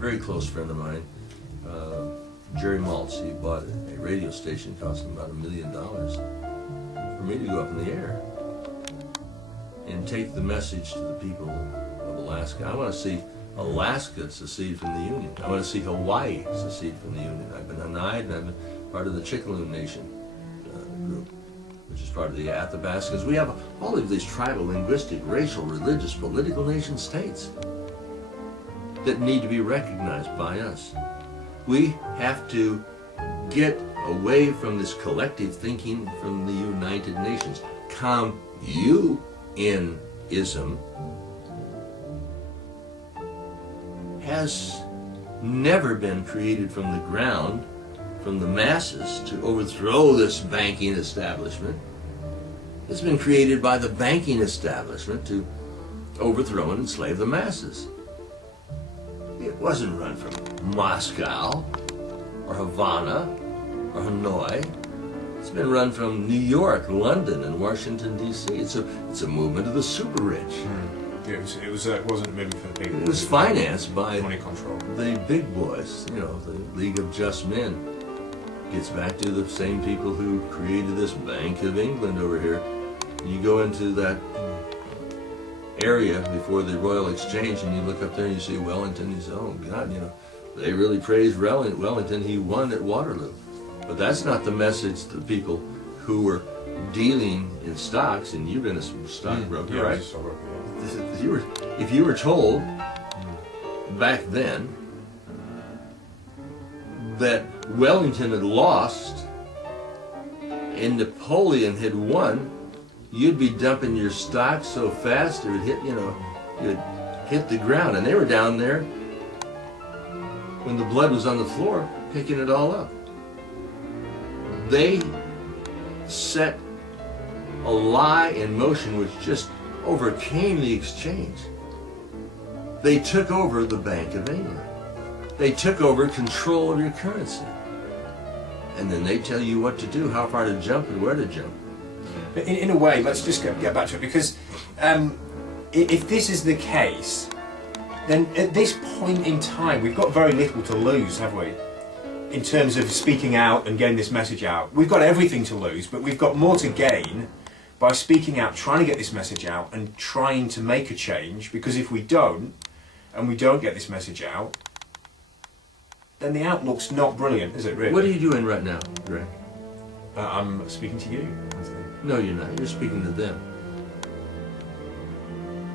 very close friend of mine, Jerry Maltz, he bought a radio station, cost him about $1 million for me to go up in the air and take the message to the people of Alaska. I want to see Alaska secede from the Union. I want to see Hawaii secede from the Union. I've been Oneida, and I've been part of the Chicxulub Nation group, which is part of the Athabascans. We have all of these tribal, linguistic, racial, religious, political nation states that need to be recognized by us. We have to get away from this collective thinking from the United Nations. Communism has never been created from the ground, from the masses, to overthrow this banking establishment. It's been created by the banking establishment to overthrow and enslave the masses. It wasn't run from Moscow or Havana or Hanoi. It's been run from New York, London, and Washington, D.C. It's a movement of the super rich. It wasn't a movement for the people. It was financed by money control. The big boys, you know, the League of Just Men. Gets back to the same people who created this Bank of England over here. You go into that area before the Royal Exchange and you look up there and you see Wellington, you say, oh God, you know, they really praised Wellington, he won at Waterloo. But that's not the message to the people who were dealing in stocks, and you've been a stockbroker, yeah, right? If you were told back then that Wellington had lost and Napoleon had won, you'd be dumping your stock so fast it would hit, you know, you'd hit the ground. And they were down there when the blood was on the floor, picking it all up. They set a lie in motion which just overcame the exchange. They took over the Bank of England. They took over control of your currency. And then they tell you what to do, how far to jump and where to jump. But in a way, let's just get back to it, because if this is the case, then at this point in time, we've got very little to lose, have we? In terms of speaking out and getting this message out. We've got everything to lose, but we've got more to gain by speaking out, trying to get this message out, and trying to make a change, because if we don't, and we don't get this message out, then the outlook's not brilliant, is it really? What are you doing right now, Greg? I'm speaking to you, Anthony. No, you're not. You're speaking to them.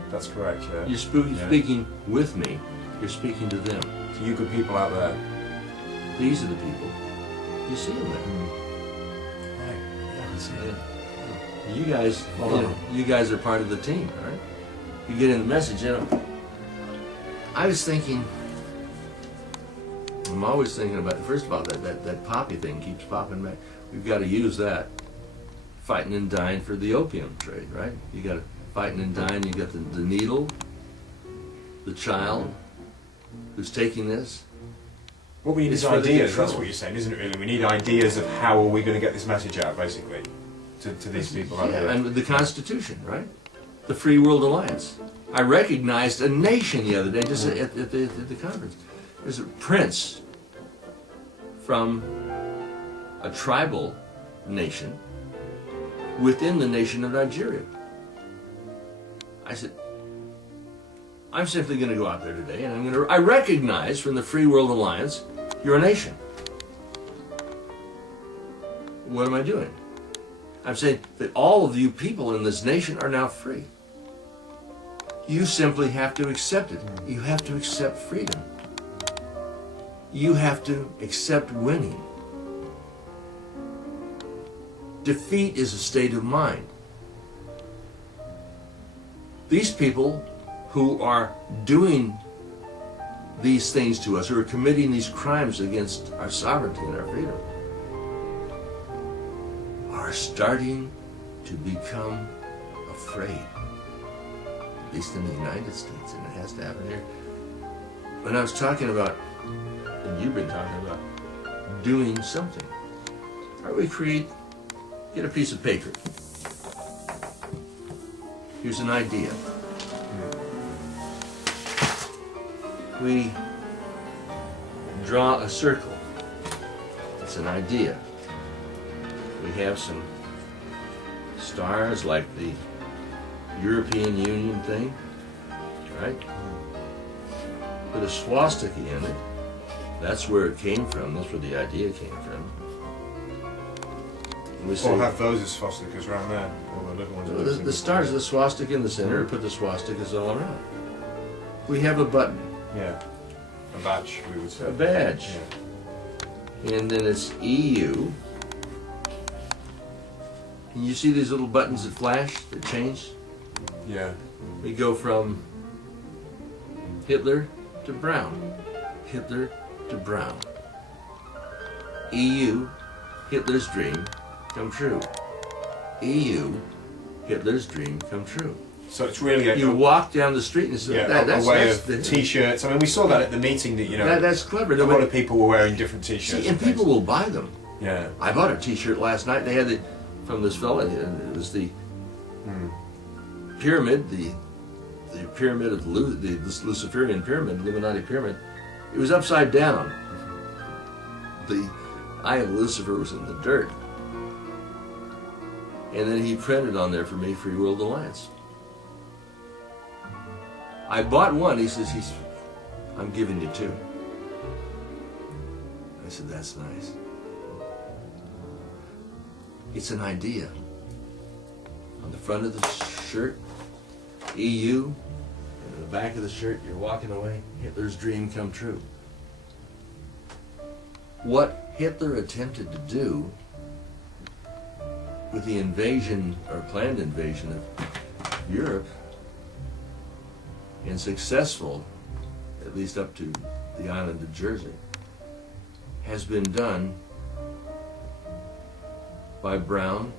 That's correct, yeah. You're speaking with me. You're speaking to them. To you good people out there. These are the people. You see them there. Right, yeah, I can see it. You guys are part of the team, all right? You get in the message, you know. I was thinking, I'm always thinking about, first of all, that poppy thing keeps popping back. We've got to use that. Fighting and dying for the opium trade, right? You got to fighting and dying. You got the needle, the child who's taking this. What we need is ideas, that's what you're saying, isn't it really? We need ideas of how are we going to get this message out, basically, to these people out there. And the Constitution, right? The Free World Alliance. I recognized a nation the other day, just at the conference. There's a prince from a tribal nation within the nation of Nigeria. I said, I'm simply going to go out there today and I recognize from the Free World Alliance, you're a nation. What am I doing? I'm saying that all of you people in this nation are now free. You simply have to accept it. You have to accept freedom. You have to accept winning. Defeat is a state of mind. These people who are doing these things to us, who are committing these crimes against our sovereignty and our freedom, are starting to become afraid. At least in the United States, and it has to happen here. When I was talking about, and you've been talking about, doing something, how do we get a piece of paper. Here's an idea. We draw a circle. It's an idea. We have some stars like the European Union thing, right? Put a swastika in it. That's where it came from. That's where the idea came from. And we say, Or have those as swastikas around there. All the little ones. the stars, the swastika in the center, put the swastikas all around. We have a button. Yeah. A badge, we would say. A badge. Yeah. And then it's EU. And you see these little buttons that flash, that change? Yeah. We go from Hitler to Brown. Hitler to Brown. EU, Hitler's dream come true. EU, Hitler's dream come true. So it's really a, You walk down the street and say, a way of t-shirts. I mean, we saw that at the meeting that, you know, that's clever. a lot of people were wearing different t-shirts. See, and people will buy them. Yeah. I bought a t-shirt last night. They had it from this fella. It was the pyramid, the pyramid of the Luciferian pyramid, Illuminati pyramid. It was upside down. The eye of Lucifer was in the dirt. And then he printed on there for me, Free World Alliance. I bought one. He says, I'm giving you two. I said, that's nice. It's an idea. On the front of the shirt, EU, and on the back of the shirt, you're walking away, Hitler's dream come true. What Hitler attempted to do with the invasion, or planned invasion of Europe, and successful, at least up to the island of Jersey, has been done by Brown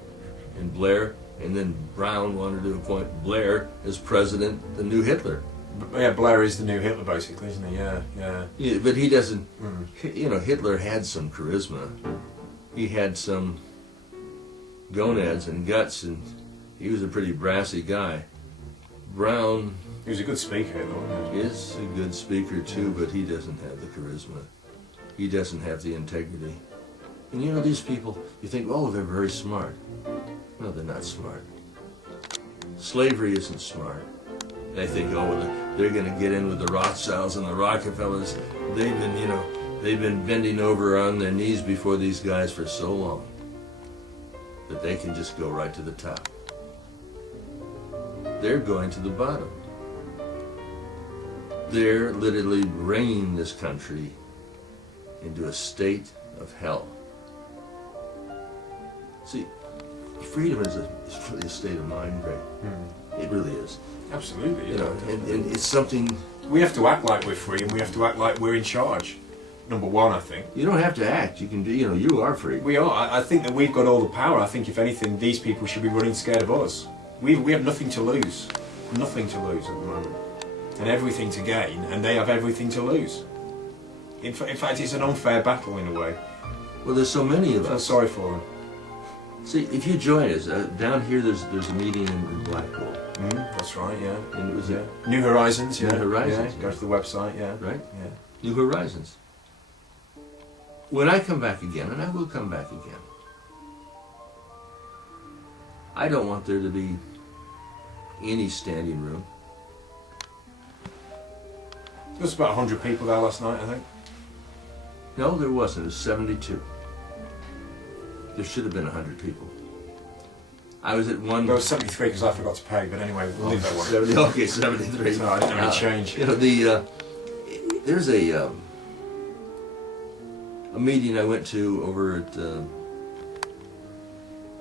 and Blair, and then Brown wanted to appoint Blair as president, the new Hitler. Yeah, Blair is the new Hitler, basically, isn't he? Yeah. But he doesn't, you know, Hitler had some charisma. He had some gonads and guts, and he was a pretty brassy guy. Brown... He was a good speaker, though, wasn't he? Is a good speaker, too, but he doesn't have the charisma. He doesn't have the integrity. And you know, these people, you think, oh, they're very smart. No, they're not smart. Slavery isn't smart. They think, oh, well, they're going to get in with the Rothschilds and the Rockefellers. They've been, you know, they've been bending over on their knees before these guys for so long that they can just go right to the top. They're going to the bottom. They're literally bringing this country into a state of hell. See, freedom is really a state of mind, Greg. It really is. Absolutely. You know, and it's something... We have to act like we're free, and we have to act like we're in charge. Number one, I think. You don't have to act. You can do, you know, you are free. We are. I think that we've got all the power. I think, if anything, these people should be running scared of us. We have nothing to lose. Nothing to lose at the moment. And everything to gain, and they have everything to lose. In fact, it's an unfair battle in a way. Well, there's so many of I feel us. sorry for them. See, if you join us, down here there's a meeting in Blackpool. That's right, yeah. And it was New Horizons, yeah. New Horizons. Yeah. Go to the website, yeah. Right? Yeah. New Horizons. When I come back again, and I will come back again, I don't want there to be any standing room. There was about 100 people there last night, I think. No, there wasn't. It was 72. There should have been 100 people. I was at one... There was 73 because I forgot to pay, but anyway, we'll leave that one. 70, okay, 73. So I didn't have any change. You know, there's a meeting I went to over at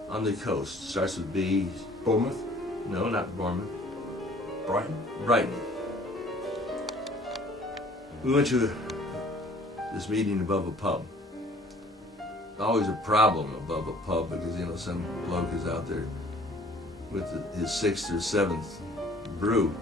on the coast. Starts with B. Bournemouth? No, not Bournemouth. Brighton? Brighton. We went to this meeting above a pub. Always a problem above a pub because, you know, some bloke is out there with his 6th or 7th brew.